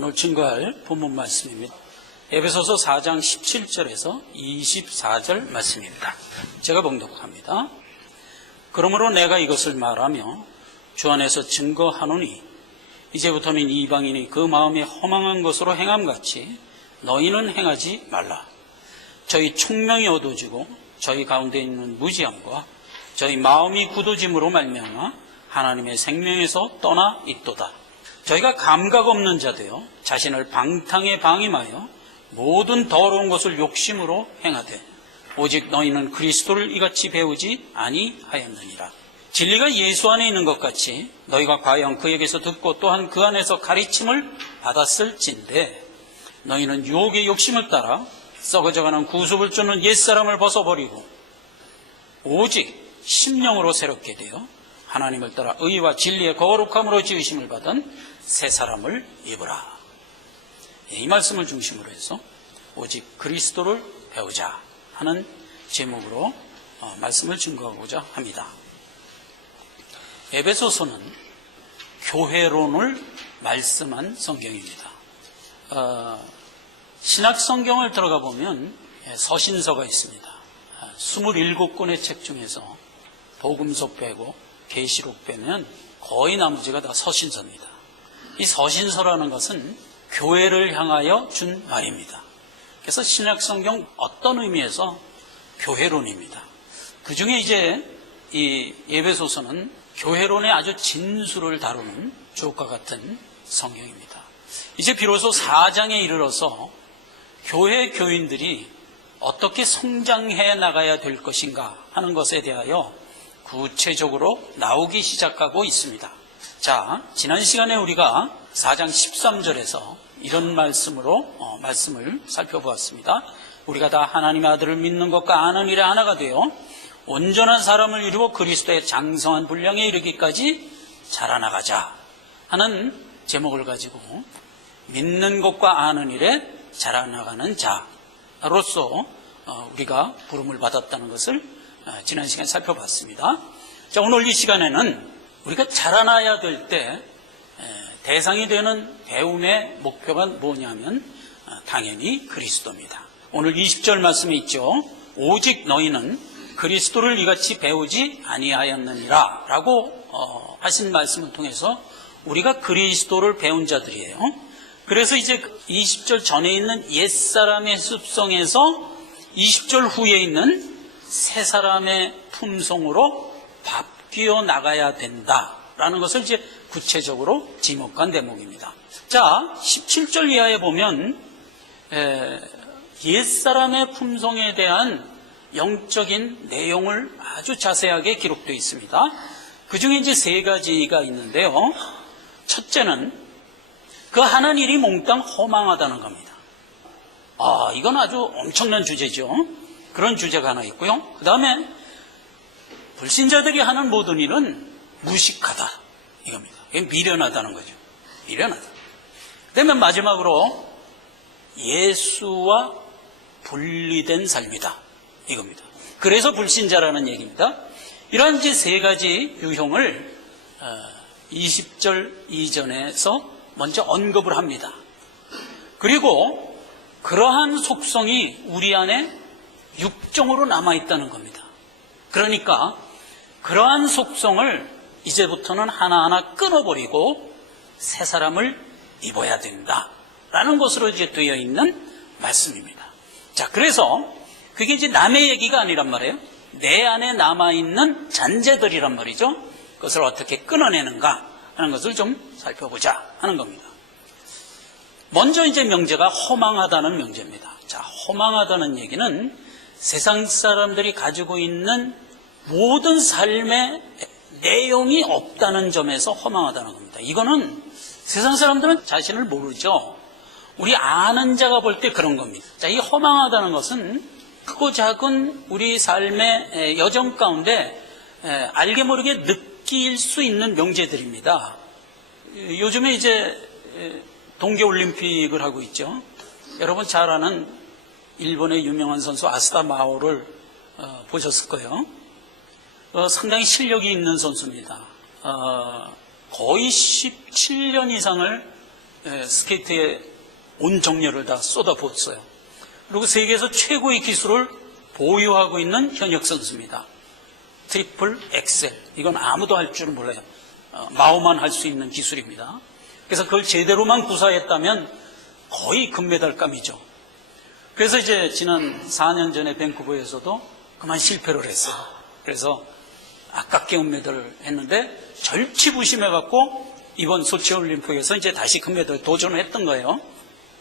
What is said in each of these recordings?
오늘 증거할 본문 말씀입니다. 에베소서 4장 17절에서 24절 말씀입니다. 제가 봉독합니다. 그러므로 내가 이것을 말하며 주 안에서 증거하노니 이제부터는 이방인이 그 마음에 허망한 것으로 행함같이 너희는 행하지 말라. 저희 총명이 어두워지고 저희 가운데 있는 무지함과 저희 마음이 굳어짐으로 말미암아 하나님의 생명에서 떠나 있도다. 저희가 감각 없는 자 되어 자신을 방탕에 방임하여 모든 더러운 것을 욕심으로 행하되 오직 너희는 그리스도를 이같이 배우지 아니하였느니라. 진리가 예수 안에 있는 것 같이 너희가 과연 그에게서 듣고 또한 그 안에서 가르침을 받았을진데 너희는 유혹의 욕심을 따라 썩어져가는 구습을 주는 옛사람을 벗어버리고 오직 심령으로 새롭게 되어 하나님을 따라 의와 진리의 거룩함으로 지으심을 받은 새 사람을 입으라. 이 말씀을 중심으로 해서 오직 그리스도를 배우자 하는 제목으로 말씀을 증거하고자 합니다. 에베소서는 교회론을 말씀한 성경입니다. 신약 성경을 들어가 보면 서신서가 있습니다. 27권의 책 중에서 복음서 빼고 계시록 빼면 거의 나머지가 다 서신서입니다. 이 서신서라는 것은 교회를 향하여 준 말입니다. 그래서 신약 성경 어떤 의미에서 교회론입니다. 그 중에 이제 이 에베소서는 교회론의 아주 진수를 다루는 주옥과 같은 성경입니다. 이제 비로소 4장에 이르러서 교회 교인들이 어떻게 성장해 나가야 될 것인가 하는 것에 대하여 구체적으로 나오기 시작하고 있습니다. 자, 지난 시간에 우리가 4장 13절에서 이런 말씀을 살펴보았습니다. 우리가 다 하나님의 아들을 믿는 것과 아는 일에 하나가 되어 온전한 사람을 이루어 그리스도의 장성한 분량에 이르기까지 자라나가자 하는 제목을 가지고 믿는 것과 아는 일에 자라나가는 자로서 우리가 부름을 받았다는 것을 지난 시간에 살펴봤습니다. 자, 오늘 이 시간에는 우리가 자라나야 될 때 대상이 되는 배움의 목표가 뭐냐면 당연히 그리스도입니다. 오늘 20절 말씀에 있죠. 오직 너희는 그리스도를 이같이 배우지 아니하였느니라 라고 하신 말씀을 통해서 우리가 그리스도를 배운 자들이에요. 그래서 이제 20절 전에 있는 옛사람의 습성에서 20절 후에 있는 새사람의 품성으로 바뀌어 나가야 된다라는 것을 이제 구체적으로 지목한 대목입니다. 자, 17절 이하에 보면 옛사람의 품성에 대한 영적인 내용을 아주 자세하게 기록되어 있습니다. 그 중에 이제 세 가지가 있는데요. 첫째는 그 하는 일이 몽땅 허망하다는 겁니다. 이건 아주 엄청난 주제죠. 그런 주제가 하나 있고요. 그 다음에 불신자들이 하는 모든 일은 무식하다 이겁니다. 이게 미련하다는 거죠. 미련하다. 그 다음에 마지막으로 예수와 분리된 삶이다 이겁니다. 그래서 불신자라는 얘기입니다. 이러한 이제 세 가지 유형을 20절 이전에서 먼저 언급을 합니다. 그리고 그러한 속성이 우리 안에 육정으로 남아있다는 겁니다. 그러니까 그러한 속성을 이제부터는 하나하나 끊어버리고 새 사람을 입어야 된다라는 것으로 이제 되어 있는 말씀입니다. 자, 그래서 그게 이제 남의 얘기가 아니란 말이에요. 내 안에 남아있는 잔재들이란 말이죠. 그것을 어떻게 끊어내는가 하는 것을 좀 살펴보자 하는 겁니다. 먼저 이제 명제가 허망하다는 명제입니다. 자, 허망하다는 얘기는 세상 사람들이 가지고 있는 모든 삶의 내용이 없다는 점에서 허망하다는 겁니다. 이거는 세상 사람들은 자신을 모르죠. 우리 아는 자가 볼 때 그런 겁니다. 자, 이 허망하다는 것은 크고 작은 우리 삶의 여정 가운데 알게 모르게 느낄 수 있는 명제들입니다. 요즘에 이제 동계올림픽을 하고 있죠. 여러분 잘 아는 일본의 유명한 선수 아스타 마오를 보셨을 거예요. 상당히 실력이 있는 선수입니다. 거의 17년 이상을 스케이트에 온 정열을 다 쏟아부었어요. 그리고 세계에서 최고의 기술을 보유하고 있는 현역 선수입니다. 트리플 엑셀. 이건 아무도 할 줄은 몰라요. 마오만 할 수 있는 기술입니다. 그래서 그걸 제대로만 구사했다면 거의 금메달감이죠. 그래서 이제 지난 4년 전에 밴쿠버에서도 그만 실패를 했어요. 그래서 아깝게 은메달을 했는데 절치부심해갖고 이번 소치올림픽에서 이제 다시 금메달 도전을 했던 거예요.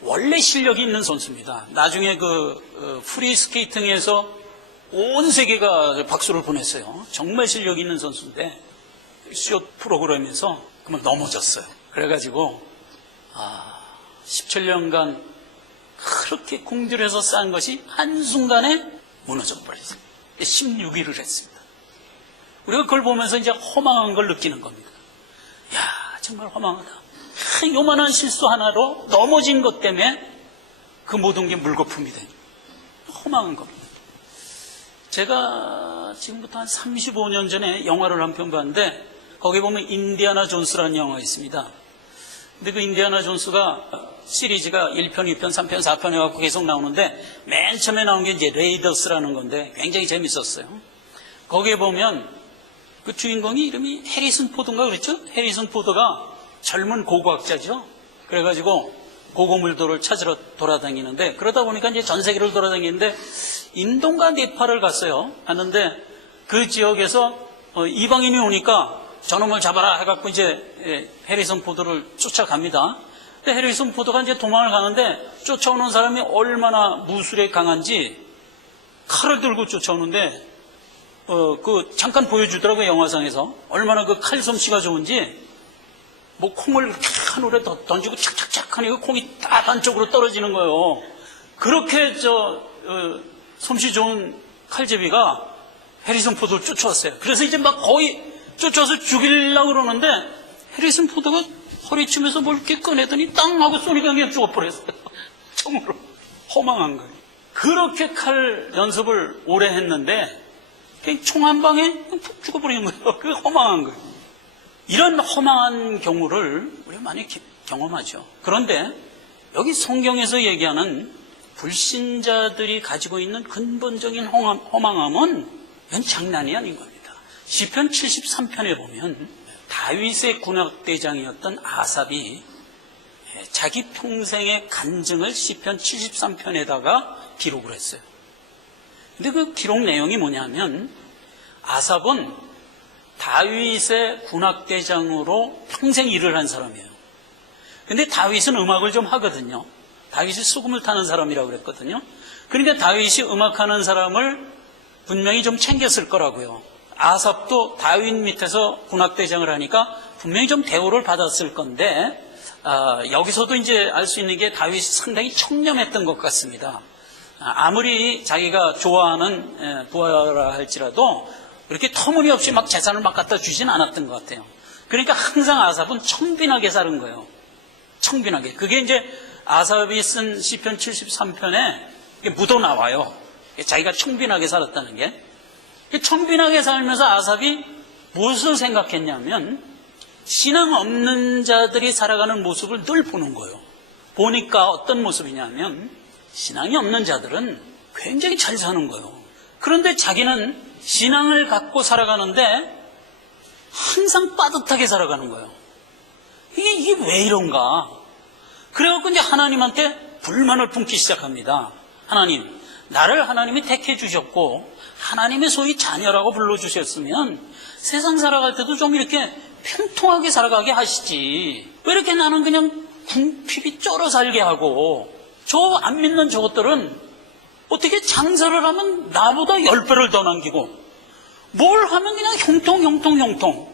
원래 실력이 있는 선수입니다. 나중에 프리스케이팅에서 온 세계가 박수를 보냈어요. 정말 실력 있는 선수인데 숏 프로그램에서 그만 넘어졌어요. 그래가지고 17년간 그렇게 공들여서 쌓은 것이 한순간에 무너져 버렸어요. 16위를 했습니다. 우리가 그걸 보면서 이제 허망한 걸 느끼는 겁니다. 야, 정말 허망하다. 요만한 실수 하나로 넘어진 것 때문에 그 모든 게 물거품이 된 허망한 겁니다. 제가 지금부터 한 35년 전에 영화를 한 편 봤는데 거기 보면 인디아나 존스라는 영화가 있습니다. 근데 그 인디아나 존스가 시리즈가 1편, 2편, 3편, 4편 해갖고 계속 나오는데 맨 처음에 나온 게 이제 레이더스라는 건데 굉장히 재밌었어요. 거기에 보면 그 주인공이 이름이 해리슨 포드인가 그랬죠? 해리슨 포드가 젊은 고고학자죠. 그래가지고 고고물도를 찾으러 돌아다니는데 그러다 보니까 이제 전 세계를 돌아다니는데 인도인가 네팔을 갔어요. 갔는데 그 지역에서 이방인이 오니까 저놈을 잡아라 해갖고 이제 해리슨 포드를 쫓아갑니다. 근데 해리슨 포드가 이제 도망을 가는데 쫓아오는 사람이 얼마나 무술에 강한지 칼을 들고 쫓아오는데 잠깐 보여주더라고요. 영화상에서 얼마나 그 칼솜씨가 좋은지 뭐 콩을 하늘에 던지고 착착착 하니 그 콩이 딱 안쪽으로 떨어지는 거예요. 그렇게 솜씨 좋은 칼제비가 해리슨 포드를 쫓아왔어요. 그래서 이제 막 거의 쫓아와서 죽이려고 그러는데 해리슨 포드가 허리춤에서 뭘 이렇게 꺼내더니 땅 하고 쏘니까 그냥 죽어버렸어요. 정말로 허망한 거예요. 그렇게 칼 연습을 오래 했는데 그냥 총 한 방에 푹 죽어버리는 거예요. 그게 허망한 거예요. 이런 허망한 경우를 우리가 많이 경험하죠. 그런데 여기 성경에서 얘기하는 불신자들이 가지고 있는 근본적인 허망함은 이건 장난이 아닌 겁니다. 시편 73편에 보면 다윗의 군악대장이었던 아삽이 자기 평생의 간증을 시편 73편에다가 기록을 했어요. 근데 그 기록 내용이 뭐냐면 아삽은 다윗의 군악대장으로 평생 일을 한 사람이에요. 근데 다윗은 음악을 좀 하거든요. 다윗이 수금을 타는 사람이라고 그랬거든요. 그러니까 다윗이 음악하는 사람을 분명히 좀 챙겼을 거라고요. 아삽도 다윗 밑에서 군악대장을 하니까 분명히 좀 대우를 받았을 건데 여기서도 이제 알 수 있는 게 다윗이 상당히 청렴했던 것 같습니다. 아무리 자기가 좋아하는 부하라 할지라도 그렇게 터무니없이 막 재산을 막 갖다 주진 않았던 것 같아요. 그러니까 항상 아삽은 청빈하게 사는 거예요. 청빈하게. 그게 이제 아삽이 쓴 시편 73편에 묻어 나와요. 자기가 청빈하게 살았다는 게. 청빈하게 살면서 아삽이 무엇을 생각했냐면 신앙 없는 자들이 살아가는 모습을 늘 보는 거예요. 보니까 어떤 모습이냐면 신앙이 없는 자들은 굉장히 잘 사는 거예요. 그런데 자기는 신앙을 갖고 살아가는데 항상 빠듯하게 살아가는 거예요. 이게 왜 이런가? 그래갖고 이제 하나님한테 불만을 품기 시작합니다. 하나님, 나를 하나님이 택해 주셨고 하나님의 소위 자녀라고 불러주셨으면 세상 살아갈 때도 좀 이렇게 평통하게 살아가게 하시지. 왜 이렇게 나는 그냥 궁핍이 쩔어 살게 하고 저 안 믿는 저것들은 어떻게 장사를 하면 나보다 10배를 더 남기고 뭘 하면 그냥 형통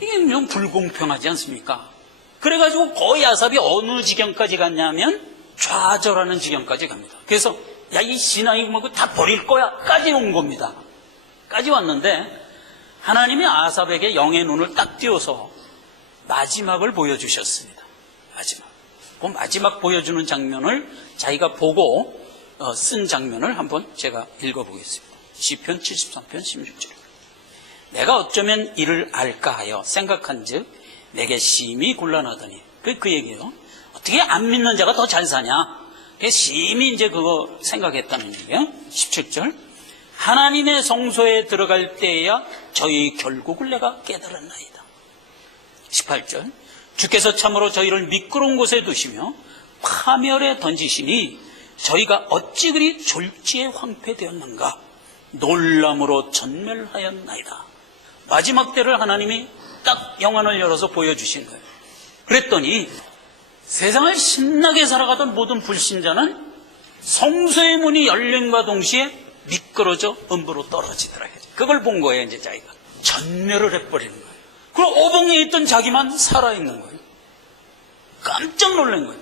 이게 좀 불공평하지 않습니까? 그래가지고 거의 아삽이 어느 지경까지 갔냐면 좌절하는 지경까지 갑니다. 그래서 야, 이 신앙이 뭐고 다 버릴 거야 까지 온 겁니다. 까지 왔는데 하나님이 아삽에게 영의 눈을 딱 띄워서 마지막을 보여주셨습니다. 그 마지막 보여주는 장면을 자기가 보고 쓴 장면을 한번 제가 읽어보겠습니다. 시편 73편 16절. 내가 어쩌면 이를 알까 하여 생각한즉 내게 심히 곤란하더니 그 얘기예요. 어떻게 안 믿는 자가 더 잘 사냐? 심히 이제 그거 생각했다는 얘기예요. 17절. 하나님의 성소에 들어갈 때에야 저희 결국을 내가 깨달았나이다. 18절. 주께서 참으로 저희를 미끄러운 곳에 두시며 파멸에 던지시니 저희가 어찌 그리 졸지에 황폐되었는가? 놀람으로 전멸하였나이다. 마지막 때를 하나님이 딱 영안을 열어서 보여주신 거예요. 그랬더니 세상을 신나게 살아가던 모든 불신자는 성소의 문이 열림과 동시에 미끄러져 음부로 떨어지더라. 그걸 본 거예요. 이제 자기가 전멸을 해버리는 거예요. 그리고 오봉에 있던 자기만 살아있는 거예요. 깜짝 놀란 거예요.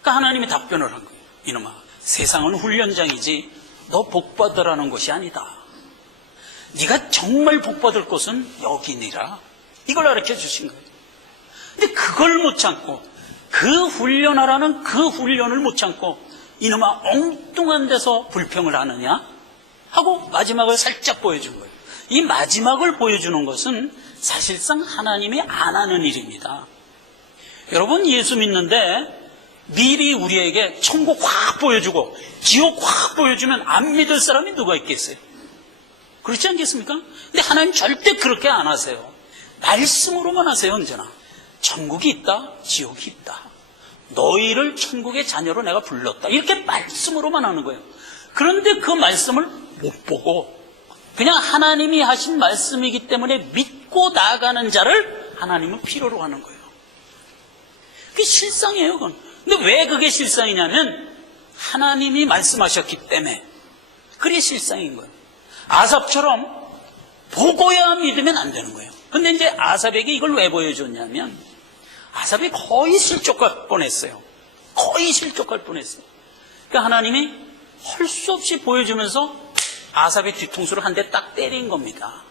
그러니까 하나님이 답변을 한 거예요. 이놈아, 세상은 훈련장이지 너 복받으라는 것이 아니다. 네가 정말 복받을 곳은 여기니라. 이걸 가르쳐 주신 거예요. 근데 그걸 못 참고, 그 훈련하라는 그 훈련을 못 참고 이놈아 엉뚱한 데서 불평을 하느냐 하고 마지막을 살짝 보여준 거예요. 이 마지막을 보여주는 것은 사실상 하나님이 안 하는 일입니다. 여러분, 예수 믿는데 미리 우리에게 천국 확 보여주고 지옥 확 보여주면 안 믿을 사람이 누가 있겠어요? 그렇지 않겠습니까? 근데 하나님 절대 그렇게 안 하세요. 말씀으로만 하세요. 언제나 천국이 있다, 지옥이 있다, 너희를 천국의 자녀로 내가 불렀다, 이렇게 말씀으로만 하는 거예요. 그런데 그 말씀을 못 보고 그냥 하나님이 하신 말씀이기 때문에 믿고 나아가는 자를 하나님은 필요로 하는 거예요. 그게 실상이에요. 그건. 근데 왜 그게 실상이냐면 하나님이 말씀하셨기 때문에 그게 실상인 거예요. 아삽처럼 보고야 믿으면 안 되는 거예요. 근데 이제 아삽에게 이걸 왜 보여줬냐면 아삽이 거의 실족할 뻔했어요. 거의 실족할 뻔했어요. 그러니까 하나님이 할 수 없이 보여주면서 아삽의 뒤통수를 한 대 딱 때린 겁니다.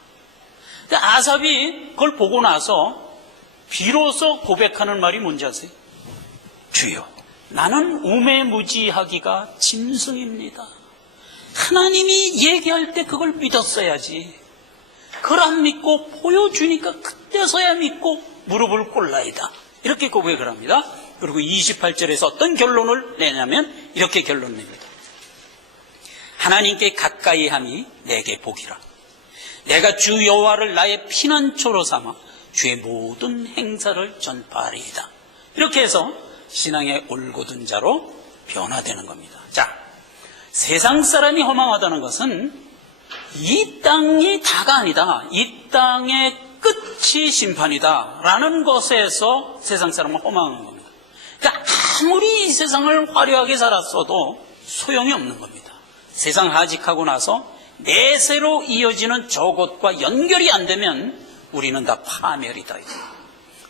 근데 아삽이 그걸 보고 나서 비로소 고백하는 말이 뭔지 아세요? 주여, 나는 우매무지하기가 짐승입니다. 하나님이 얘기할 때 그걸 믿었어야지. 그걸 안 믿고 보여주니까 그때서야 믿고 무릎을 꿇나이다. 이렇게 고백을 합니다. 그리고 28절에서 어떤 결론을 내냐면 이렇게 결론 냅니다. 하나님께 가까이 함이 내게 복이라. 내가 주 여호와를 나의 피난처로 삼아 주의 모든 행사를 전파하리이다. 이렇게 해서 신앙의 올곧은 자로 변화되는 겁니다. 자, 세상 사람이 허망하다는 것은 이 땅이 다가 아니다, 이 땅의 끝이 심판이다 라는 것에서 세상 사람은 허망한 겁니다. 그러니까 아무리 이 세상을 화려하게 살았어도 소용이 없는 겁니다. 세상 하직하고 나서 내세로 이어지는 저것과 연결이 안 되면 우리는 다 파멸이다.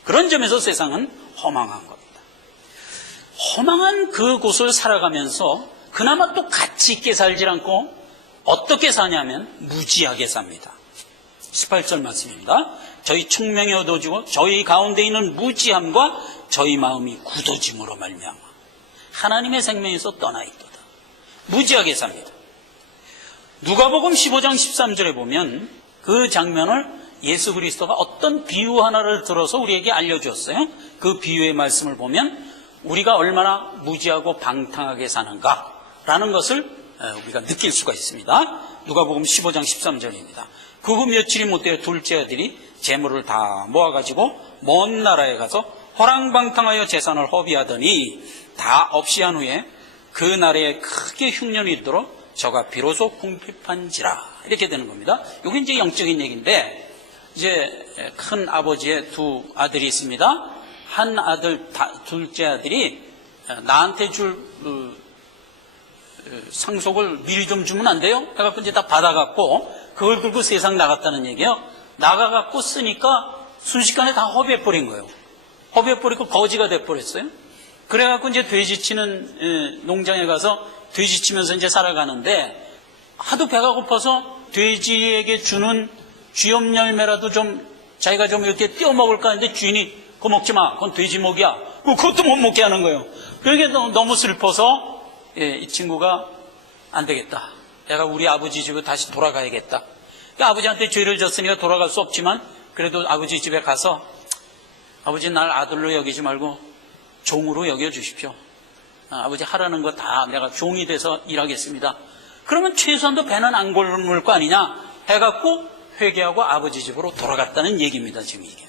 그런 점에서 세상은 허망한 겁니다. 허망한 그곳을 살아가면서 그나마 또 가치 있게 살지 않고 어떻게 사냐면 무지하게 삽니다. 18절 말씀입니다. 저희 총명이 어두워지고 저희 가운데 있는 무지함과 저희 마음이 굳어짐으로 말미암아 하나님의 생명에서 떠나 있도다. 무지하게 삽니다. 누가복음 15장 13절에 보면 그 장면을 예수 그리스도가 어떤 비유 하나를 들어서 우리에게 알려주었어요. 그 비유의 말씀을 보면 우리가 얼마나 무지하고 방탕하게 사는가라는 것을 우리가 느낄 수가 있습니다. 누가복음 15장 13절입니다. 그 후 며칠이 못되어 둘째 아들이 재물을 다 모아가지고 먼 나라에 가서 허랑방탕하여 재산을 허비하더니 다 없이 한 후에 그 나라에 크게 흉년이 있도록 저가 비로소 궁핍한지라. 이렇게 되는 겁니다. 이게 이제 영적인 얘기인데, 이제 큰 아버지의 두 아들이 있습니다. 한 아들, 둘째 아들이 나한테 줄 상속을 미리 좀 주면 안 돼요? 해갖고 이제 다 받아갖고 그걸 들고 세상 나갔다는 얘기예요. 나가갖고 쓰니까 순식간에 다 허비해버린 거예요. 허비해버리고 거지가 돼버렸어요. 그래갖고 이제 돼지 치는 농장에 가서 돼지 치면서 이제 살아가는데 하도 배가 고파서 돼지에게 주는 쥐염 열매라도 좀 자기가 좀 이렇게 띄워 먹을까 하는데 주인이 그거 먹지 마. 그건 돼지목이야. 그것도 못 먹게 하는 거예요. 그게 너무 슬퍼서 이 친구가 안 되겠다. 내가 우리 아버지 집에 다시 돌아가야겠다. 그러니까 아버지한테 죄를 졌으니까 돌아갈 수 없지만 그래도 아버지 집에 가서 아버지 날 아들로 여기지 말고 종으로 여겨주십시오. 아버지 하라는 거 다 내가 종이 돼서 일하겠습니다. 그러면 최소한도 배는 안 굶을 거 아니냐 해갖고 회개하고 아버지 집으로 돌아갔다는 얘기입니다. 지금 이게.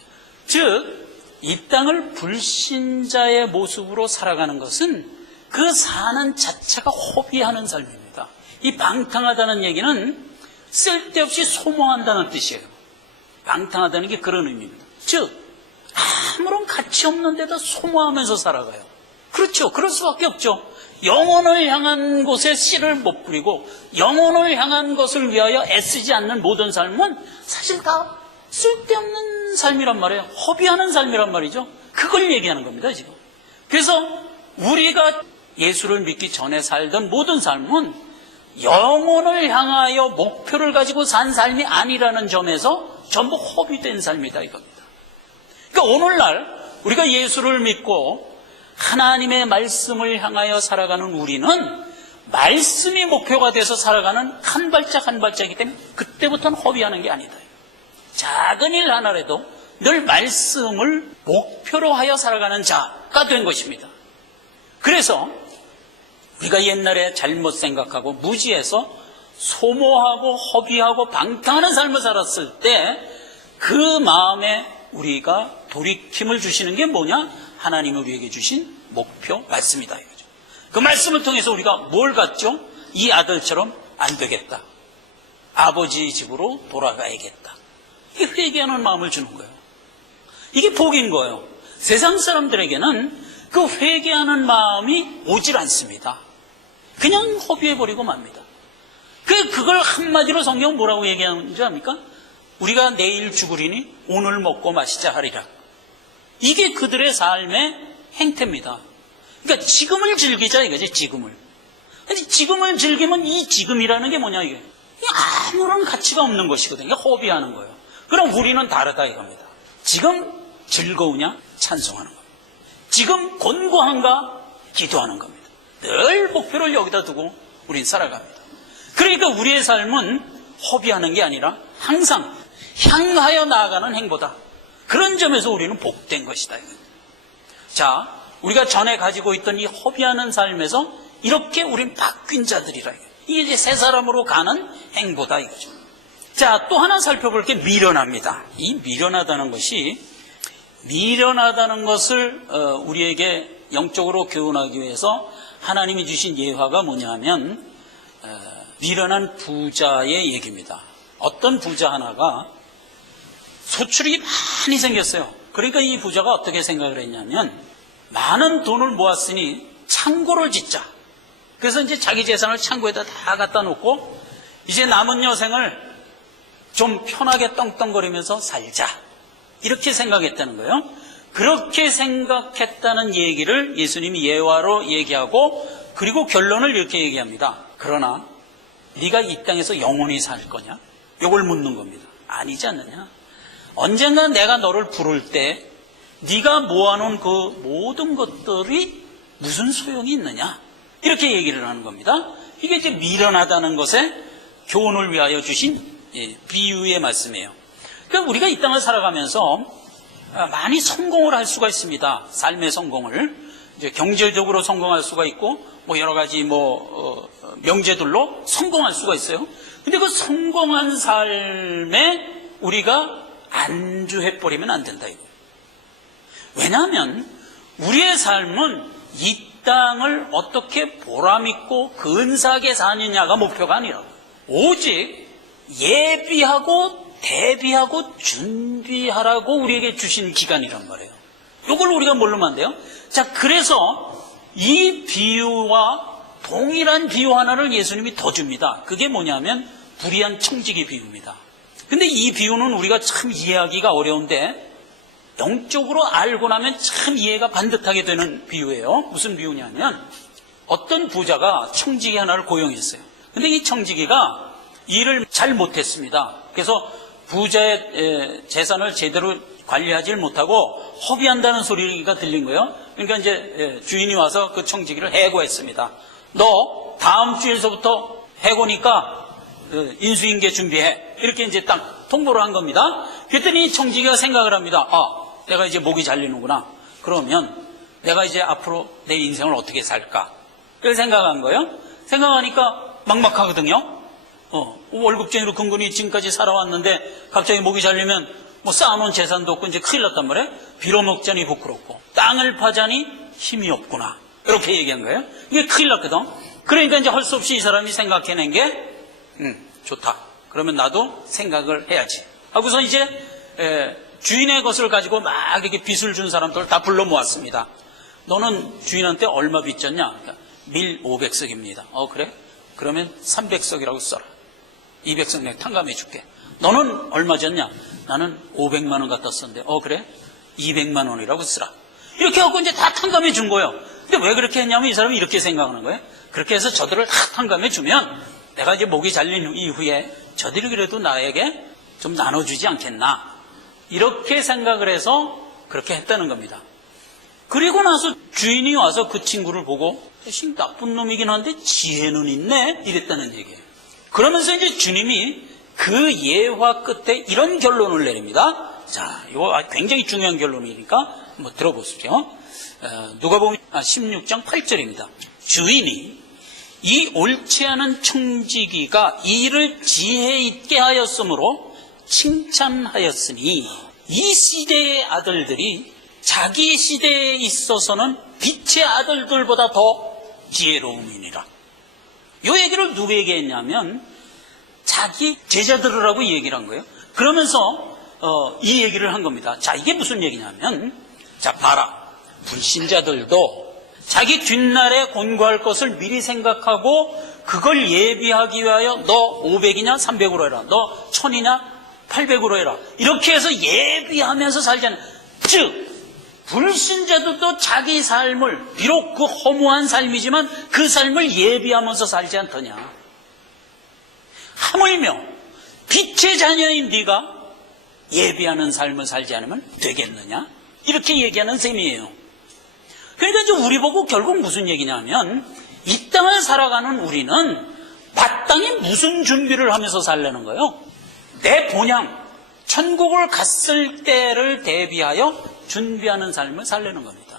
즉 이 땅을 불신자의 모습으로 살아가는 것은 그 사는 자체가 허비하는 삶입니다. 이 방탕하다는 얘기는 쓸데없이 소모한다는 뜻이에요. 방탕하다는 게 그런 의미입니다. 즉 아무런 가치 없는 데다 소모하면서 살아가요. 그렇죠. 그럴 수밖에 없죠. 영혼을 향한 곳에 씨를 못 뿌리고 영혼을 향한 것을 위하여 애쓰지 않는 모든 삶은 사실 다 쓸데없는 삶이란 말이에요. 허비하는 삶이란 말이죠. 그걸 얘기하는 겁니다, 지금. 그래서 우리가 예수를 믿기 전에 살던 모든 삶은 영혼을 향하여 목표를 가지고 산 삶이 아니라는 점에서 전부 허비된 삶이다 이겁니다. 그러니까 오늘날 우리가 예수를 믿고 하나님의 말씀을 향하여 살아가는 우리는 말씀이 목표가 돼서 살아가는 한 발짝 한 발짝이기 때문에 그때부터는 허비하는 게 아니다. 작은 일 하나라도 늘 말씀을 목표로 하여 살아가는 자가 된 것입니다. 그래서 우리가 옛날에 잘못 생각하고 무지해서 소모하고 허비하고 방탕하는 삶을 살았을 때 그 마음에 우리가 돌이킴을 주시는 게 뭐냐? 하나님이 우리에게 주신 목표 말씀이다 이거죠. 그 말씀을 통해서 우리가 뭘 갖죠? 이 아들처럼 안 되겠다. 아버지 집으로 돌아가야겠다. 이게 회개하는 마음을 주는 거예요. 이게 복인 거예요. 세상 사람들에게는 그 회개하는 마음이 오질 않습니다. 그냥 허비해버리고 맙니다. 그걸 한마디로 성경은 뭐라고 얘기하는지 압니까? 우리가 내일 죽으리니 오늘 먹고 마시자 하리라. 이게 그들의 삶의 행태입니다. 그러니까 지금을 즐기자 이거지, 지금을. 근데 지금을 즐기면 이 지금이라는 게 뭐냐 이게? 아무런 가치가 없는 것이거든요. 허비하는 거예요. 그럼 우리는 다르다 이겁니다. 지금 즐거우냐? 찬송하는 겁니다. 지금 곤고한가? 기도하는 겁니다. 늘 목표를 여기다 두고 우린 살아갑니다. 그러니까 우리의 삶은 허비하는 게 아니라 항상 향하여 나아가는 행보다. 그런 점에서 우리는 복된 것이다. 자, 우리가 전에 가지고 있던 이 허비하는 삶에서 이렇게 우린 바뀐 자들이라. 이게 이제 새 사람으로 가는 행보다 이거죠. 자, 또 하나 살펴볼 게 미련합니다. 이 미련하다는 것을 우리에게 영적으로 교훈하기 위해서 하나님이 주신 예화가 뭐냐면 미련한 부자의 얘기입니다. 어떤 부자 하나가 소출이 많이 생겼어요. 그러니까 이 부자가 어떻게 생각을 했냐면 많은 돈을 모았으니 창고를 짓자. 그래서 이제 자기 재산을 창고에다 다 갖다 놓고 이제 남은 여생을 좀 편하게 떵떵거리면서 살자. 이렇게 생각했다는 거예요. 그렇게 생각했다는 얘기를 예수님이 예화로 얘기하고 그리고 결론을 이렇게 얘기합니다. 그러나 네가 이 땅에서 영원히 살 거냐? 이걸 묻는 겁니다. 아니지 않느냐? 언젠가 내가 너를 부를 때 네가 모아놓은 그 모든 것들이 무슨 소용이 있느냐? 이렇게 얘기를 하는 겁니다. 이게 이제 미련하다는 것에 교훈을 위하여 주신 비유의 말씀이에요. 그러니까 우리가 이 땅을 살아가면서 많이 성공을 할 수가 있습니다. 삶의 성공을. 이제 경제적으로 성공할 수가 있고, 여러 가지 명제들로 성공할 수가 있어요. 근데 그 성공한 삶에 우리가 안주해버리면 안 된다, 이거. 왜냐하면 우리의 삶은 이 땅을 어떻게 보람있고 근사하게 사느냐가 목표가 아니라 오직 예비하고 대비하고 준비하라고 우리에게 주신 기간이란 말이에요. 이걸 우리가 모르면 안 돼요. 자, 그래서 이 비유와 동일한 비유 하나를 예수님이 더 줍니다. 그게 뭐냐면 불의한 청지기 비유입니다. 근데 이 비유는 우리가 참 이해하기가 어려운데 영적으로 알고 나면 참 이해가 반듯하게 되는 비유예요. 무슨 비유냐면 어떤 부자가 청지기 하나를 고용했어요. 근데 이 청지기가 일을 잘 못했습니다. 그래서 부자의 재산을 제대로 관리하지 못하고 허비한다는 소리가 들린 거예요. 그러니까 이제 주인이 와서 그 청지기를 해고했습니다. 너 다음 주에서부터 해고니까 인수인계 준비해. 이렇게 이제 딱 통보를 한 겁니다. 그랬더니 청지기가 생각을 합니다. 내가 이제 목이 잘리는구나. 그러면 내가 이제 앞으로 내 인생을 어떻게 살까? 이걸 생각한 거예요. 생각하니까 막막하거든요. 월급쟁이로 근근히 지금까지 살아왔는데 갑자기 목이 잘리면 뭐 쌓아놓은 재산도 없고 이제 큰일 났단 말이에요. 빌어먹자니 부끄럽고 땅을 파자니 힘이 없구나. 이렇게 얘기한 거예요. 이게 큰일 났거든. 그러니까 이제 할 수 없이 이 사람이 생각해낸 게 좋다. 그러면 나도 생각을 해야지. 하고서 이제 주인의 것을 가지고 막 이렇게 빚을 준 사람들 다 불러 모았습니다. 너는 주인한테 얼마 빚졌냐? 그러니까 밀 500석입니다. 그래? 그러면 300석이라고 써라. 200석 내가 탕감해 줄게. 너는 얼마 졌냐? 나는 500만 원 갖다 썼는데 그래? 200만 원이라고 쓰라. 이렇게 하고 이제 다 탕감해 준 거예요. 근데 왜 그렇게 했냐면 이 사람이 이렇게 생각하는 거예요. 그렇게 해서 저들을 다 탕감해 주면 내가 이제 목이 잘린 이후에 저들이 그래도 나에게 좀 나눠주지 않겠나. 이렇게 생각을 해서 그렇게 했다는 겁니다. 그리고 나서 주인이 와서 그 친구를 보고 자식 나쁜 놈이긴 한데 지혜는 있네 이랬다는 얘기예요. 그러면서 이제 주님이 그 예화 끝에 이런 결론을 내립니다. 자, 이거 굉장히 중요한 결론이니까 한번 들어보십시오. 누가복음 16장 8절입니다. 주인이 이 옳지 않은 청지기가 이 일을 지혜 있게 하였으므로 칭찬하였으니 이 시대의 아들들이 자기 시대에 있어서는 빛의 아들들보다 더 지혜로움이니라. 이 얘기를 누구에게 했냐면 자기 제자들을 하고 이 얘기를 한 거예요. 그러면서 이 얘기를 한 겁니다. 자, 이게 무슨 얘기냐면 자, 봐라. 불신자들도 자기 뒷날에 곤고할 것을 미리 생각하고 그걸 예비하기 위하여 너 500이냐 300으로 해라. 너 1000이냐 800으로 해라. 이렇게 해서 예비하면서 살잖아요. 즉 불신자들도 자기 삶을 비록 그 허무한 삶이지만 그 삶을 예비하면서 살지 않더냐. 하물며 빛의 자녀인 네가 예비하는 삶을 살지 않으면 되겠느냐. 이렇게 얘기하는 셈이에요. 그러니까 이제 우리 보고 결국 무슨 얘기냐면 이 땅을 살아가는 우리는 마땅히 무슨 준비를 하면서 살려는 거예요? 내 본향 천국을 갔을 때를 대비하여 준비하는 삶을 살려는 겁니다.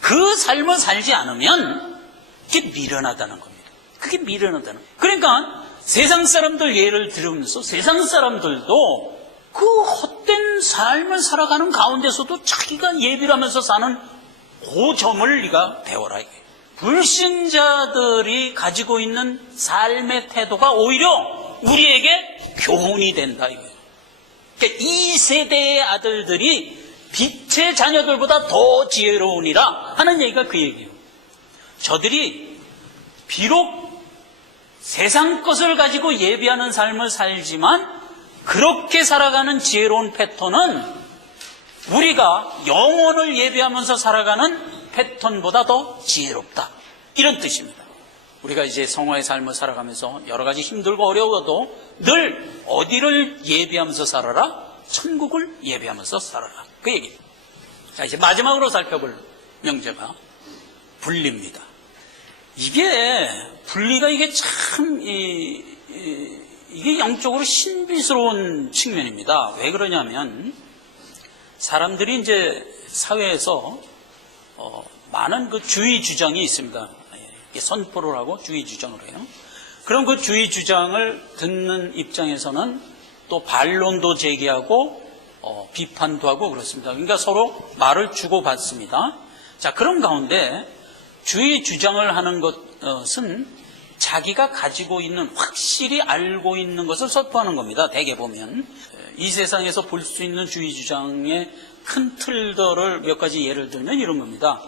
그 삶을 살지 않으면 그게 미련하다는 겁니다. 그게 미련하다는 거예요. 그러니까 세상 사람들 예를 들으면서 세상 사람들도 그 헛된 삶을 살아가는 가운데서도 자기가 예비를 하면서 사는 그 점을 네가 배워라. 이게. 불신자들이 가지고 있는 삶의 태도가 오히려 우리에게 교훈이 된다. 이거예요. 그러니까 이 세대의 아들들이 빛의 자녀들보다 더 지혜로우니라 하는 얘기가 그 얘기예요. 저들이 비록 세상 것을 가지고 예비하는 삶을 살지만 그렇게 살아가는 지혜로운 패턴은 우리가 영혼을 예비하면서 살아가는 패턴보다 더 지혜롭다. 이런 뜻입니다. 우리가 이제 성화의 삶을 살아가면서 여러 가지 힘들고 어려워도 늘 어디를 예비하면서 살아라? 천국을 예비하면서 살아라. 그 얘기입니다. 자, 이제 마지막으로 살펴볼 명제가 분리입니다. 이게 분리가 이게 참 이게 영적으로 신비스러운 측면입니다. 왜 그러냐면 사람들이 이제 사회에서 많은 그 주의 주장이 있습니다. 선포를 하고 주의 주장을 해요. 그럼 그 주의 주장을 듣는 입장에서는 또 반론도 제기하고 비판도 하고 그렇습니다. 그러니까 서로 말을 주고받습니다. 자, 그런 가운데 주의 주장을 하는 것은 자기가 가지고 있는 확실히 알고 있는 것을 선포하는 겁니다. 대개 보면 이 세상에서 볼 수 있는 주의 주장의 큰 틀들을 몇 가지 예를 들면 이런 겁니다.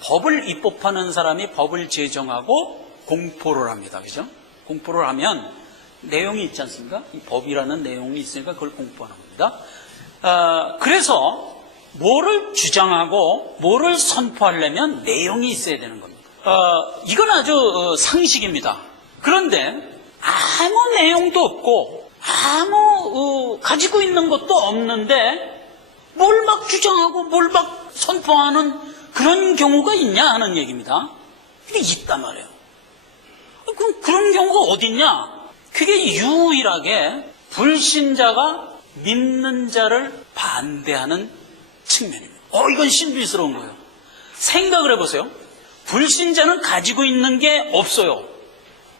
법을 입법하는 사람이 법을 제정하고 공포를 합니다. 그죠? 공포를 하면 내용이 있지 않습니까? 이 법이라는 내용이 있으니까 그걸 공포하는 겁니다. 그래서 뭐를 주장하고 뭐를 선포하려면 내용이 있어야 되는 겁니다. 이건 아주 상식입니다. 그런데 아무 내용도 없고 아무 가지고 있는 것도 없는데 뭘 막 주장하고 뭘 막 선포하는 그런 경우가 있냐 하는 얘기입니다. 근데 있단 말이에요. 그럼 그런 경우가 어딨냐? 그게 유일하게 불신자가 믿는 자를 반대하는 측면입니다. 이건 신비스러운 거예요. 생각을 해보세요. 불신자는 가지고 있는 게 없어요.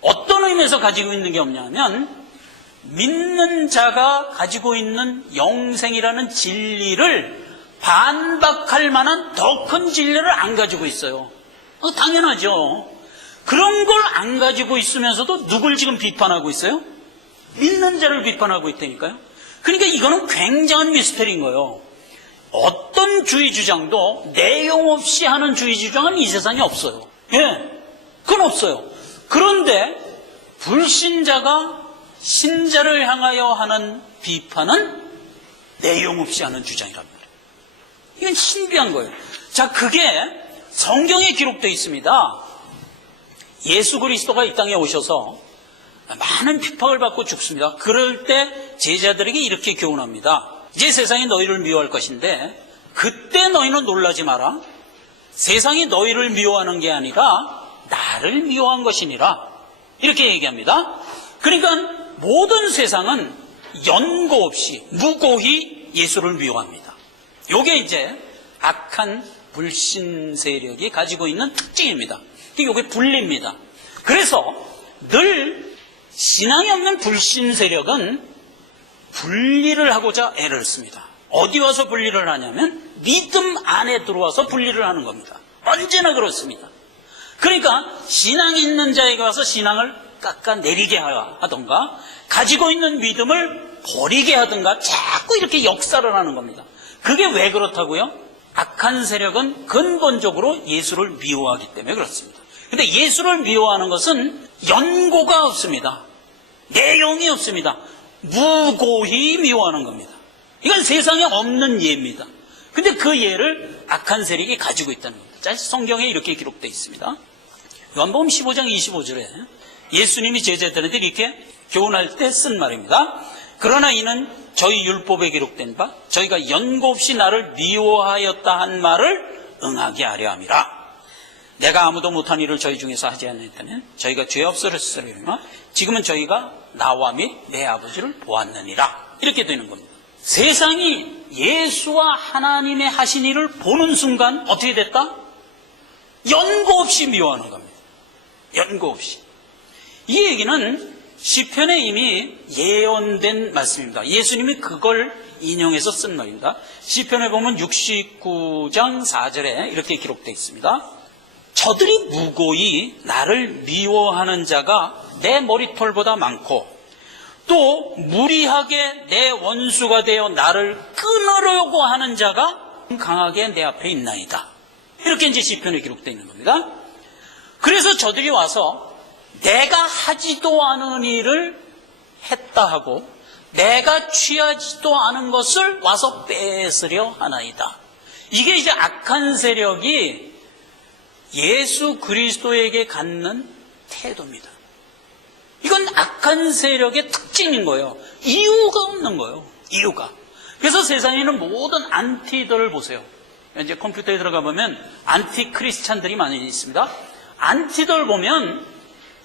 어떤 의미에서 가지고 있는 게 없냐면 믿는 자가 가지고 있는 영생이라는 진리를 반박할 만한 더 큰 진리를 안 가지고 있어요. 당연하죠. 그런 걸 안 가지고 있으면서도 누굴 지금 비판하고 있어요? 믿는 자를 비판하고 있다니까요. 그러니까 이거는 굉장한 미스터리인 거예요. 어떤 주의 주장도 내용 없이 하는 주의 주장은 이 세상에 없어요. 예, 그건 없어요. 그런데 불신자가 신자를 향하여 하는 비판은 내용 없이 하는 주장이란 말이에요. 이건 신비한 거예요. 자, 그게 성경에 기록되어 있습니다. 예수 그리스도가 이 땅에 오셔서 많은 핍박을 받고 죽습니다. 그럴 때 제자들에게 이렇게 교훈합니다. 이제 세상이 너희를 미워할 것인데 그때 너희는 놀라지 마라. 세상이 너희를 미워하는 게 아니라 나를 미워한 것이니라. 이렇게 얘기합니다. 그러니까 모든 세상은 연고 없이 무고히 예수를 미워합니다. 이게 이제 악한 불신 세력이 가지고 있는 특징입니다. 이게 분리입니다. 그래서 늘 신앙이 없는 불신 세력은 분리를 하고자 애를 씁니다. 어디 와서 분리를 하냐면 믿음 안에 들어와서 분리를 하는 겁니다. 언제나 그렇습니다. 그러니까 신앙 있는 자에게 와서 신앙을 깎아내리게 하던가 가지고 있는 믿음을 버리게 하던가 자꾸 이렇게 역사를 하는 겁니다. 그게 왜 그렇다고요? 악한 세력은 근본적으로 예수를 미워하기 때문에 그렇습니다. 근데 예수를 미워하는 것은 연고가 없습니다. 내용이 없습니다. 무고히 미워하는 겁니다. 이건 세상에 없는 예입니다. 근데 그 예를 악한 세력이 가지고 있다는 겁니다. 성경에 이렇게 기록되어 있습니다. 요한복음 15장 25절에 예수님이 제자들한테 이렇게 교훈할 때 쓴 말입니다. 그러나 이는 저희 율법에 기록된 바 저희가 연고 없이 나를 미워하였다 한 말을 응하게 하려 함이라. 내가 아무도 못한 일을 저희 중에서 하지 않았다면 저희가 죄 없으리라. 지금은 저희가 나와 및 내 아버지를 보았느니라. 이렇게 되는 겁니다. 세상이 예수와 하나님의 하신 일을 보는 순간 어떻게 됐다? 연고 없이 미워하는 겁니다. 연고 없이. 이 얘기는 시편에 이미 예언된 말씀입니다. 예수님이 그걸 인용해서 쓴 말입니다. 시편에 보면 69장 4절에 이렇게 기록되어 있습니다. 저들이 무고히 나를 미워하는 자가 내 머리털보다 많고 또 무리하게 내 원수가 되어 나를 끊으려고 하는 자가 강하게 내 앞에 있나이다. 이렇게 이제 시편에 기록되어 있는 겁니다. 그래서 저들이 와서 내가 하지도 않은 일을 했다 하고 내가 취하지도 않은 것을 와서 뺏으려 하나이다. 이게 이제 악한 세력이 예수 그리스도에게 갖는 태도입니다. 이건 악한 세력의 특징인 거예요. 이유가 없는 거예요. 이유가. 그래서 세상에 있는 모든 안티들을 보세요. 이제 컴퓨터에 들어가 보면 안티 크리스찬들이 많이 있습니다. 안티들 보면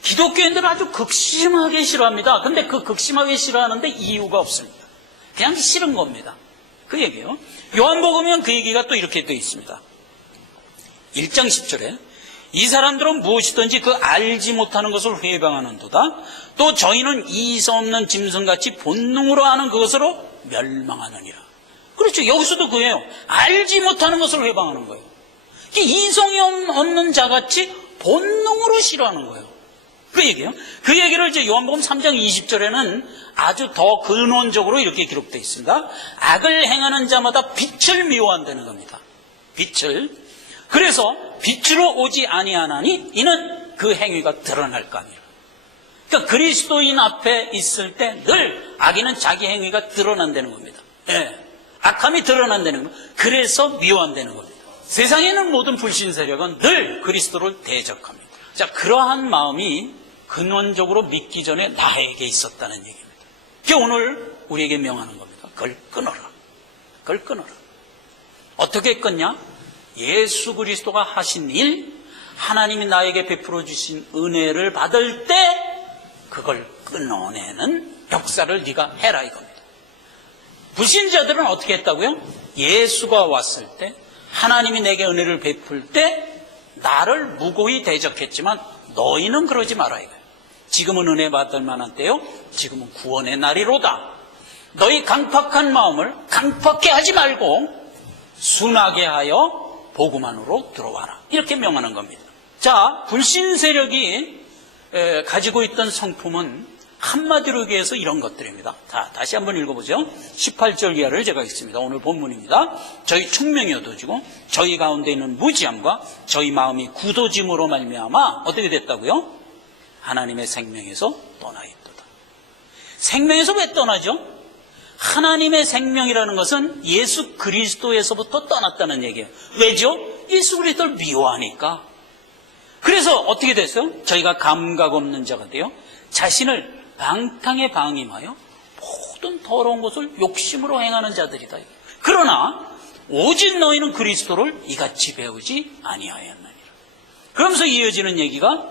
기독교인들을 아주 극심하게 싫어합니다. 근데 그 극심하게 싫어하는데 이유가 없습니다. 그냥 싫은 겁니다. 그 얘기예요. 요한복음은 그 얘기가 또 이렇게 되어 있습니다. 1장 10절에 이 사람들은 무엇이든지 그 알지 못하는 것을 회방하는도다. 또 저희는 이성 없는 짐승같이 본능으로 하는 그것으로 멸망하느니라. 그렇죠. 여기서도 그예요. 알지 못하는 것을 회방하는 거예요. 이성이 없는 자같이 본능으로 싫어하는 거예요. 그 얘기예요. 그 얘기를 이제 요한복음 3장 20절에는 아주 더 근원적으로 이렇게 기록되어 있습니다. 악을 행하는 자마다 빛을 미워한다는 겁니다. 빛을. 그래서 빛으로 오지 아니하나니 이는 그 행위가 드러날까 하니라. 그러니까 그리스도인 앞에 있을 때 늘 악인은 자기 행위가 드러난다는 겁니다. 예. 악함이 드러난다는 겁니다. 그래서 미워한다는 겁니다. 세상에 있는 모든 불신 세력은 늘 그리스도를 대적합니다. 자, 그러한 마음이 근원적으로 믿기 전에 나에게 있었다는 얘기입니다. 그게 오늘 우리에게 명하는 겁니다. 그걸 끊어라. 그걸 끊어라. 어떻게 끊냐? 예수 그리스도가 하신 일, 하나님이 나에게 베풀어 주신 은혜를 받을 때 그걸 끊어내는 역사를 네가 해라 이겁니다. 불신자들은 어떻게 했다고요? 예수가 왔을 때 하나님이 내게 은혜를 베풀 때 나를 무고히 대적했지만 너희는 그러지 마라 이거예요. 지금은 은혜 받을 만한 때요, 지금은 구원의 날이로다. 너희 강팍한 마음을 강팍해 하지 말고 순하게 하여 복음 안으로 들어와라, 이렇게 명하는 겁니다. 자, 불신 세력이 가지고 있던 성품은 한마디로 얘기해서 이런 것들입니다. 자, 다시 한번 읽어보죠. 18절 이하를 제가 읽습니다. 오늘 본문입니다. 저희 충명이 얻어지고 저희 가운데 있는 무지함과 저희 마음이 굳어짐으로 말미암아 어떻게 됐다고요? 하나님의 생명에서 떠나있도다. 생명에서 왜 떠나죠? 하나님의 생명이라는 것은 예수 그리스도에서부터 떠났다는 얘기예요. 왜죠? 예수 그리스도를 미워하니까. 그래서 어떻게 됐어요? 저희가 감각 없는 자가 되어 자신을 방탕에 방임하여 모든 더러운 것을 욕심으로 행하는 자들이다. 그러나 오직 너희는 그리스도를 이같이 배우지 아니하였느니라. 그러면서 이어지는 얘기가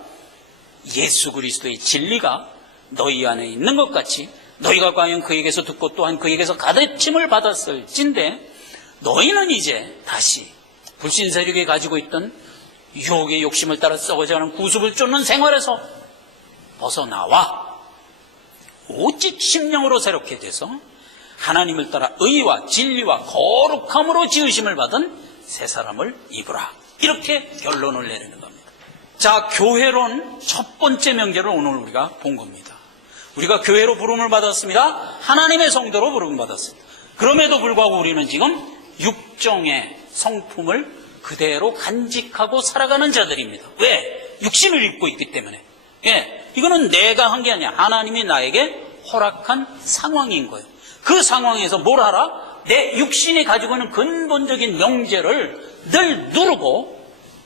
예수 그리스도의 진리가 너희 안에 있는 것 같이 너희가 과연 그에게서 듣고 또한 그에게서 가르침을 받았을진데 너희는 이제 다시 불신 세력이 가지고 있던 유혹의 욕심을 따라 썩어져가는 구습을 쫓는 생활에서 벗어나와 오직 심령으로 새롭게 돼서 하나님을 따라 의와 진리와 거룩함으로 지으심을 받은 새 사람을 입으라, 이렇게 결론을 내리는 겁니다. 자, 교회론 첫 번째 명제를 오늘 우리가 본 겁니다. 우리가 교회로 부름을 받았습니다. 하나님의 성도로 부름을 받았습니다. 그럼에도 불구하고 우리는 지금 육정의 성품을 그대로 간직하고 살아가는 자들입니다. 왜? 육신을 입고 있기 때문에. 예, 이거는 내가 한 게 아니야. 하나님이 나에게 허락한 상황인 거예요. 그 상황에서 뭘 하라? 내 육신이 가지고 있는 근본적인 명제를 늘 누르고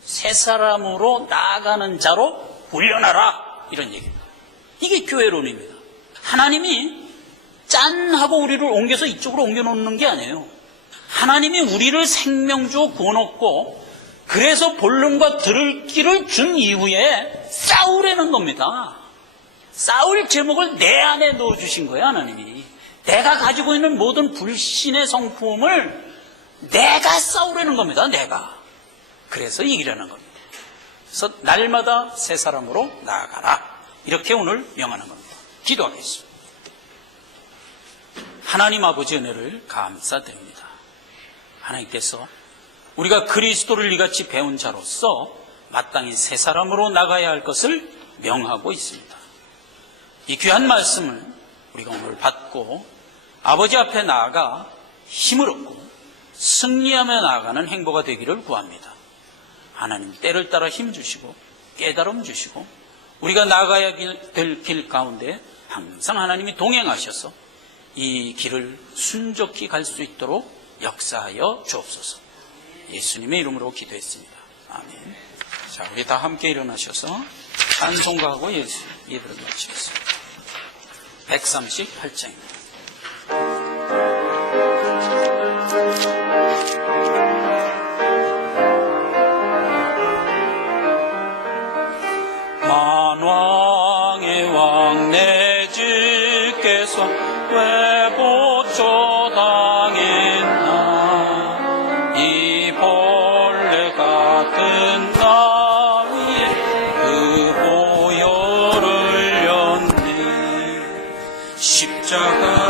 새 사람으로 나아가는 자로 훈련하라, 이런 얘기입니다. 이게 교회론입니다. 하나님이 짠 하고 우리를 옮겨서 이쪽으로 옮겨놓는 게 아니에요. 하나님이 우리를 생명 주어 구원했고 그래서 본능과 들을 길을 준 이후에 싸우려는 겁니다. 싸울 제목을 내 안에 넣어주신 거예요. 하나님이 내가 가지고 있는 모든 불신의 성품을 내가 싸우려는 겁니다. 내가. 그래서 이기려는 겁니다. 그래서 날마다 새 사람으로 나아가라, 이렇게 오늘 명하는 겁니다. 기도하겠습니다. 하나님 아버지 은혜를 감사드립니다. 하나님께서 우리가 그리스도를 이같이 배운 자로서 마땅히 새 사람으로 나가야 할 것을 명하고 있습니다. 이 귀한 말씀을 우리가 오늘 받고 아버지 앞에 나아가 힘을 얻고 승리하며 나아가는 행보가 되기를 구합니다. 하나님 때를 따라 힘 주시고 깨달음 주시고 우리가 나가야 될 길 가운데 항상 하나님이 동행하셔서 이 길을 순적히 갈 수 있도록 역사하여 주옵소서. 예수님의 이름으로 기도했습니다. 아멘. 자, 우리 다 함께 일어나셔서 찬송가하고 예배를 마치겠습니다. 138장입니다. 만왕의 왕 내 주께서 왜 보초당했나. 이 벌레 같은 나 위에 그 보혈을 흘렸네. 십자가